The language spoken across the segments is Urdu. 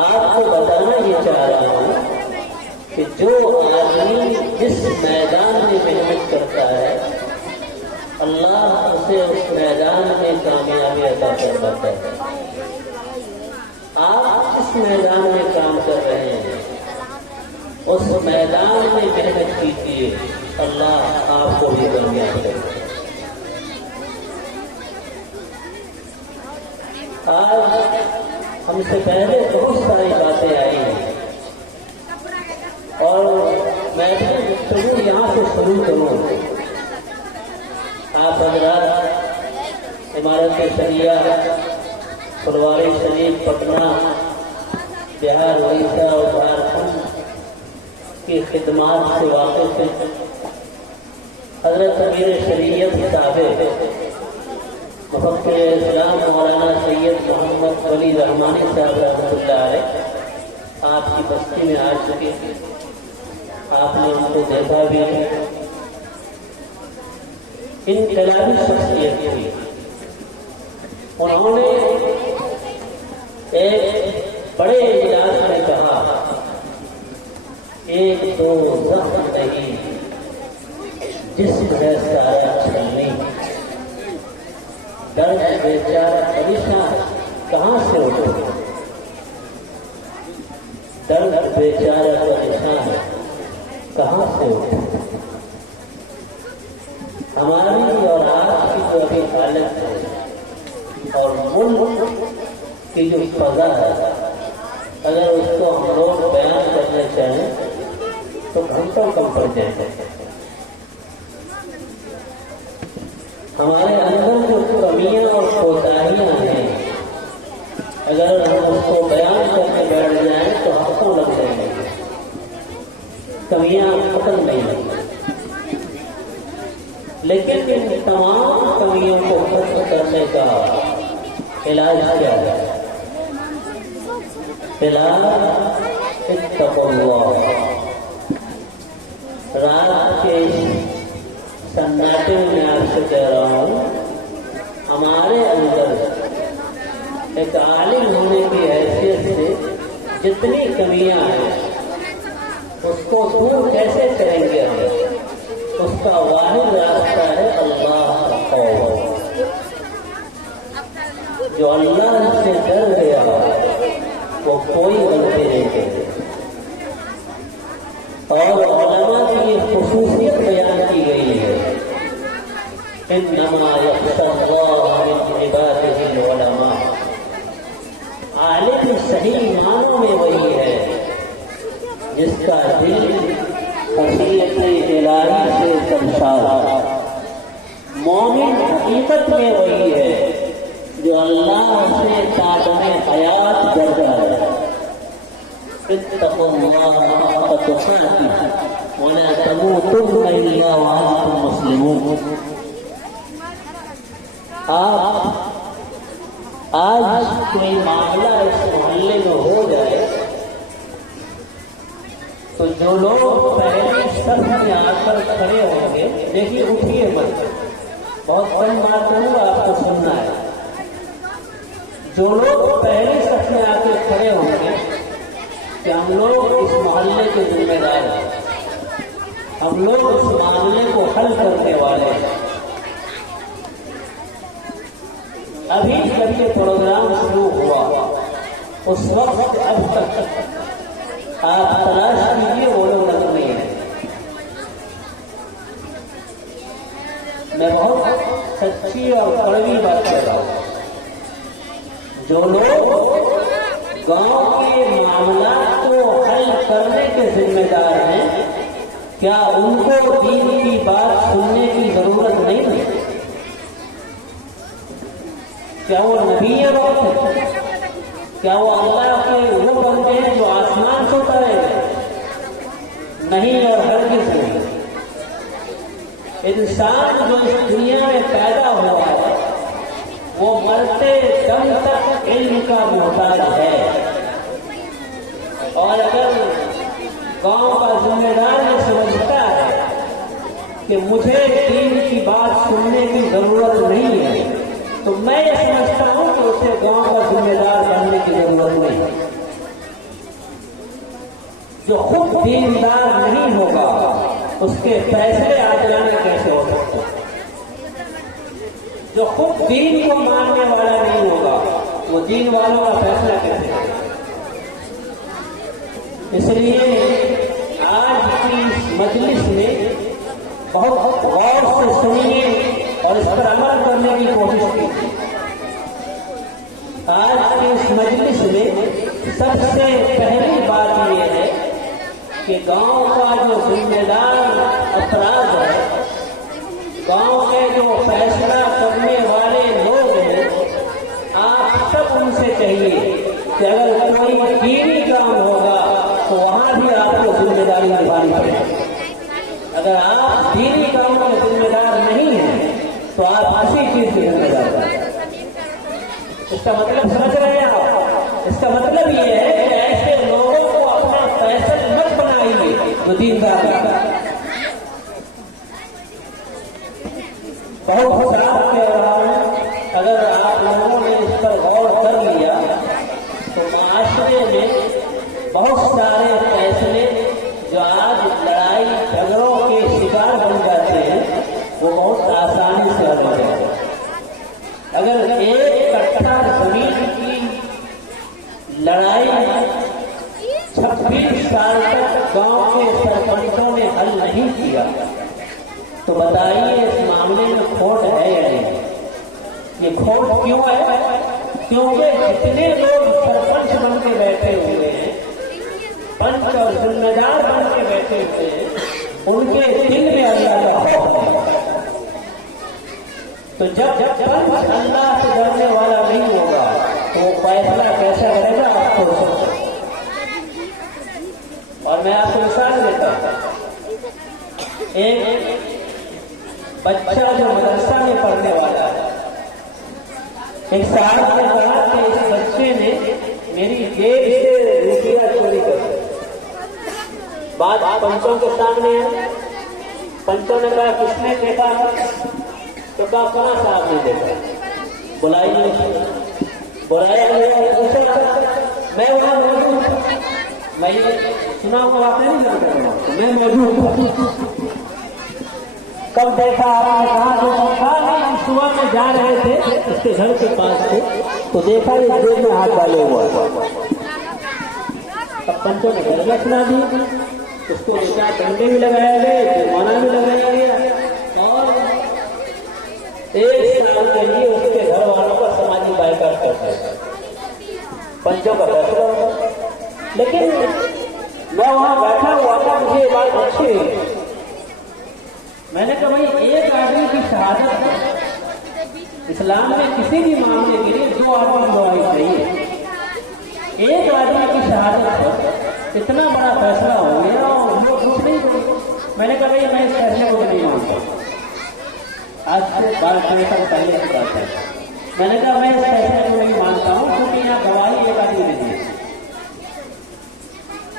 آپ کو بتانا یہ چاہ رہا ہوں کہ جو آدمی جس میدان میں محنت کرتا ہے اللہ اسے اس میدان میں کامیابی عطا فرماتا ہے۔ آپ جس میدان میں کام کر رہے ہیں اس میدان میں محنت کیجیے، اللہ آپ کو بھی کامیاب کرے۔ آج ہم سے پہلے بہت ساری باتیں آئی ہیں اور میں اپنی گفتگو یہاں سے شروع کروں۔ آپ حضرات عمارت شریعہ پھلواری شریف پٹنہ بہار اڑیسہ اور جھارکھنڈ کی خدمات سے واقف ہیں۔ حضرت امیر شریعت صاحب مفکر اسلام مولانا سید محمد ولی رحمانی صاحب رحمۃ اللہ علیہ آپ کی بستی میں آ چکے ہیں، آپ نے ان کو دیکھا بھی ہے۔ انقلابی شخصیت تھی، انہوں نے ایک بڑے اجلاس میں کہا ایک دو زخم نہیں جسم ہے سارا چھلنی، درد بیچارہ پریشان کہاں سے اٹھے، درد بیچارہ پریشان کہاں سے اٹھے۔ ہماری اور آج کی جو ابھی حالت ہے اور ملک کی جو فضا ہے، اگر اس کو ہم لوگ بیان کرنا چاہیں تو گھنٹوں کم پڑ جائیں گے۔ ہمارے اندر جو کمیاں اور کوتاہیاں ہیں اگر ہم اس کو بیان کر کے بیٹھ جائیں تو ہفتوں لگ جائیں گے، کمیاں ختم نہیں ہوئی۔ لیکن ان تمام کمیوں کو ختم کرنے کا علاج کیا ہے؟ علاج اتقوا اللہ۔ رات کے سناٹے میں آپ سے کہہ رہا ہوں، ہمارے اندر ایک عالم ہونے کی حیثیت سے جتنی کمیاں ہیں اس کو دور کیسے کریں گے ہم؟ اس کا واحد راستہ ہے اللہ کا خوف۔ جو اللہ سے ڈر گیا وہ کوئی غلطی نہیں کرے۔ اور علماء کی یہ خصوصیت بیان کی گئی ہے، انما یخشی اللہ من عباده العلماء۔ عالم صحیح معنوں میں وہی ہے جس کا دل خشیت الہی سے سرشار۔ مومن حقیقت میں وہی ہے جو اللہ سے تعلیم حیات ڈرتا ہے۔ اتقوا اللہ حق تقاته ولا تموتن الا وانتم مسلمون۔ آج کوئی معاملہ اس محلے میں ہو جائے تو جو لوگ پہلے صف میں آ کر کھڑے ہوں گے، دیکھیے اٹھیے مت، بہت کم بات کروں گا آپ کو سننا ہے۔ جو لوگ پہلے صف میں آ کے کھڑے ہوں گے کہ ہم لوگ اس محلے کے ذمہ دار ہیں، ہم لوگ اس معاملے کو حل کرنے والے ہیں۔ ابھی جب یہ پروگرام شروع ہوا اس وقت اب تک آپ تلاش کیجیے وہ لوگ نظر نہیں ہیں۔ میں بہت سچی اور کڑوی بات کر رہا ہوں۔ جو لوگ گاؤں کے معاملات کو حل کرنے کے ذمہ دار ہیں، کیا ان کو دین کی بات سننے کی ضرورت نہیں ہے؟ کیا وہ نبی وقت ہے؟ کیا وہ اللہ کے وہ بندے ہیں جو آسمان سے اترے گئے؟ نہیں اور ہرگز نہیں۔ انسان جو اس دنیا میں پیدا ہوا ہے وہ مرتے دم تک علم کا محتاج ہے، اور اگر گاؤں کا ذمہ دار یہ سمجھتا ہے کہ مجھے دین کی بات سننے کی ضرورت نہیں ہے تو میں یہ سمجھتا ہوں کہ اسے گاؤں کا ذمہ دار بننے کی ضرورت نہیں۔ جو خود دیندار نہیں ہوگا اس کے فیصلے عادلانہ کیسے ہو سکتے ہیں؟ جو خود دین کو ماننے والا نہیں ہوگا وہ دین والوں کا فیصلہ کیسے کرے؟ اس لیے آج کی اس مجلس میں بہت غور سے سنیے اور اس پر عمل کرنے کی کوشش کیجیے۔ آج کی اس مجلس میں سب سے پہلی بات یہ ہے کہ گاؤں کا جو ذمہ دار افراد ہے، گاؤں کے جو فیصلہ کرنے والے لوگ ہیں، آپ سب ان سے چاہیے کہ اگر کوئی دینی کام ہوگا تو وہاں بھی آپ کو ذمہ داری نبھانی پڑے گی۔ اگر آپ دینی کاموں میں ذمہ دار نہیں ہیں تو آپ اسی چیز کی ذمہ دار ہیں۔ اس کا مطلب سمجھ رہے ہیں آپ؟ اس کا مطلب یہ ہے کہ ایسے لوگوں کو اپنا فیصل مت بنائیے جو دیندار ہے۔ بہت خراب کہہ رہا ہوں، اگر آپ لوگوں نے اس پر غور کر لیا تو معاشرے میں بہت سارے فیصلے جو آج لڑائی جھگڑوں کے شکار بن جاتے ہیں وہ بہت آسانی سے حل ہو جاتے ہیں۔ اگر ایک کٹھا زمین کی لڑائی 26 سال تک گاؤں کے سرپنچوں نے حل نہیں کیا تو بتائیے اس معاملے میں کھوٹ ہے یا نہیں؟ یہ کھوٹ کیوں ہے؟ کیونکہ جتنے لوگ سرپنچ بن کے بیٹھے ہوئے ہیں، پنچ اور ذمہ دار بن کے بیٹھے ہوئے ہیں، ان کے دل میں اللہ کا خوف ہے۔ تو جب پنچ اللہ سے ڈرنے والا نہیں ہوگا تو وہ فیصلہ کیسا کرے گا آپ کو؟ اور میں آپ کو مثال دیتا ہوں، ایک بچہ جو مدرسہ میں پڑھنے والا ہے، ایک صاحب نے کہا کہ اس بچے نے میری جیب سے روپیہ چوری کر دیا۔ بات پنچوں کے سامنے ہے۔ پنچوں نے کہا کس نے دیکھا؟ تو کہا فلاں صاحب نے دیکھا۔ بلائیے، بلایا گیا، میں وہاں موجود تھا، میں یہ سنا ہوا واقعہ نہیں کرتا، میں موجود تھا۔ کب دیکھا؟ آپ نے کہا جو ہم صبح میں جا رہے تھے اس کے گھر کے پاس سے تو دیکھا یہ جیب میں ہاتھ ڈالے ہوا۔ اب پنچوں نے گھر سنا دی، اس کو کیا ڈنڈے بھی لگایا گئے، جرمانہ بھی لگایا گیا اور 1 سال کے لیے اس کے گھر والوں کا سماجی بائیکاٹ کرتا ہے۔ پنچوں کا فیصلہ ہوگا۔ لیکن میں وہاں بیٹھا ہوا تھا، مجھے یہ بات اچھی ہوئی۔ میں نے کہا بھائی ایک آدمی کی شہادت ہے، اسلام میں کسی بھی معاملے کے لیے 2 آدمی گواہی چاہیے۔ ایک آدمی کی شہادت ہے، اتنا بڑا فیصلہ ہو گیا اور ہم لوگ کچھ نہیں کریں۔ میں نے کہا بھائی میں اس فیصلے کو نہیں مانتا۔ آج سے 12 سال پہلے کی بات ہے۔ میں نے کہا میں اس فیصلے کو نہیں مانتا ہوں کیونکہ یہاں گواہی ایک آدمی نہیں ہے۔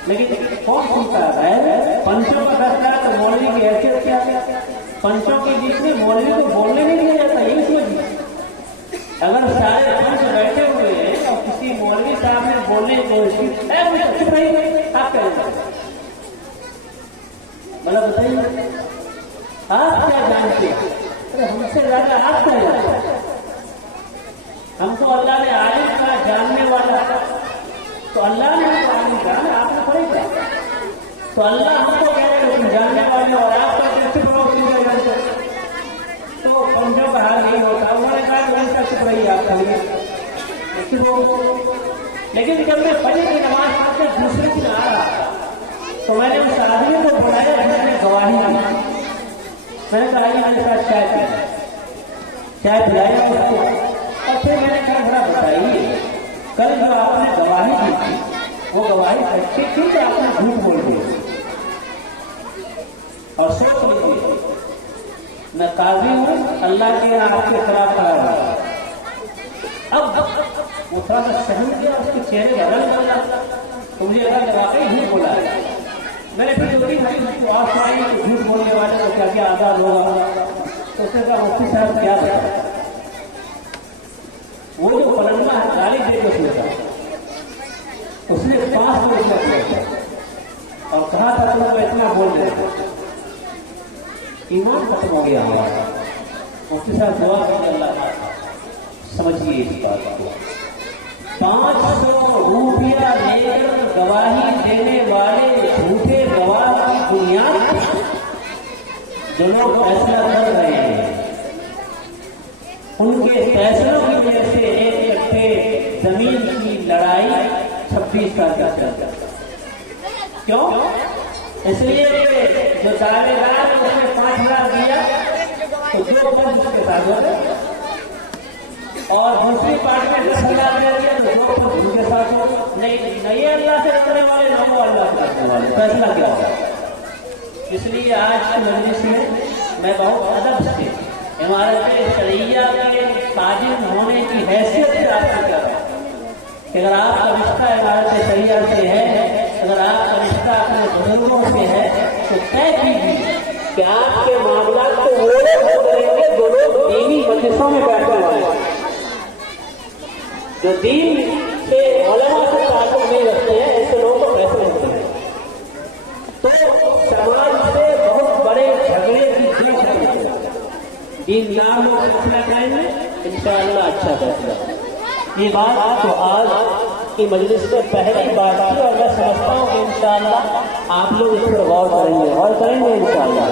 لیکن کون سنتا ہے؟ پنچوں کا فیصلہ ہے تو مولوی کی حیثیت کیا ہے؟ پنچوں کے بیچ میں مولوی کو بولنے نہیں دیا جاتا، یہ سمجھیے۔ اگر سارے پنچ بیٹھے ہوئے ہیں اور کسی مولوی صاحب نے بولنے کی کوشش کی، چپ رہیے، آپ کریں گے مطلب بتائیے آپ کیا جانتے ہیں؟ ہم سے زیادہ آپ کیا جانتے ہیں؟ ہم کو اللہ نے عالم کا جاننے والا، تو اللہ نے ہم کو عالم کہا، آپ نے پڑھے کیا؟ تو اللہ ہم کو کہہ رہے ہیں جاننے والے اور آپ کا چپ رہو کیوں جانتے؟ تو پنچوں کا حال نہیں ہوتا۔ انہوں نے کہا کہ ایسا چپ رہی آپ کا ہو۔ لیکن جب میں فجر کی نماز پڑھ کے دوسرے دن آ رہا تو میں نے اس آدمی کو بلایا جس نے گواہی دی۔ میں نے کہا میرے ساتھ چائے پلایا اس کو، اور پھر میں نے کہا بڑا بتائیے کل جو آپ نے گواہی دی تھی وہ گواہی سچی تھی کہ آپ نے جھوٹ بول دیا؟ اور سوچ لیجیے میں قاضی ہوں، اللہ کے یہاں آپ کے خلاف کھڑا ہوا۔ اب وہ تھوڑا سا سہم کیا، اس کے چہرے کا رنگ بدلا تو مجھے لگا واقعی جھوٹ بولا ہے۔ میں نے پھر جو بھی کو آس آئی کہ جھوٹ بولنے والے کو کیا کیا آزاد ہوگا، تو اس نے کہا مفتی صاحب کیا تھا؟ وہ جو پلنگا گالی دے کے اس نے کہا اس نے 500 روپیہ دیا تھا اور کہا تھا تم کو اتنا بول رہے ہیں، ایمان ختم ہو گیا ہمارا. مفتی صاحب دعا کریں اللہ سمجھیے اس بات کو. 500 روپیہ لے کر گواہی دینے والے جھوٹے گواہ کی بنیاد جو لوگ فیصلہ کر رہے ہیں، ان کے فیصلوں کی وجہ سے ایک کٹھے زمین کی لڑائی 26 سال تک چل جاتا. کیوں؟ اس لیے کہ جو دعوے دار اس نے 5,000 دیا تو 2 پنچ اس کے ساتھ ہوتے، اور دوسری پارٹی میں 10,000 دے دیا تو 2 پنچ ان کے ساتھ ہو. نہیں اللہ سے کرنے والے نہ ہو اللہ سے کرنے والے، فیصلہ کیا ہوگا. اس لیے آج کی مجلس میں بہت ادب سے عمارت شرعیہ کے تاجر ہونے کی حیثیت سے آپ سے کر رہا ہوں کہ اگر آپ کا رشتہ عمارت شرعیہ سے ہے، اگر آپ کا رشتہ اپنے بزرگوں سے ہے تو طے کیجیے کہ آپ کے معاملات کو وہ لوگ کریں گے جو لوگ دینی مجلسوں میں بیٹھنے والے ہیں، جو دین سے علماء سے تعلق نہیں رکھتے ہیں، ایسے لوگوں کو فیصلے ہوتے ہیں. تو سماج سے بہت بڑے جھگڑے کی جنگ دین دار لوگ فیصلہ کریں گے انشاءاللہ اچھا فیصلہ. یہ بات تو آج کی مجلس میں پہلی بات تھی، اور میں سمجھتا ہوں کہ انشاءاللہ آپ لوگ اس پر غور کریں گے انشاءاللہ.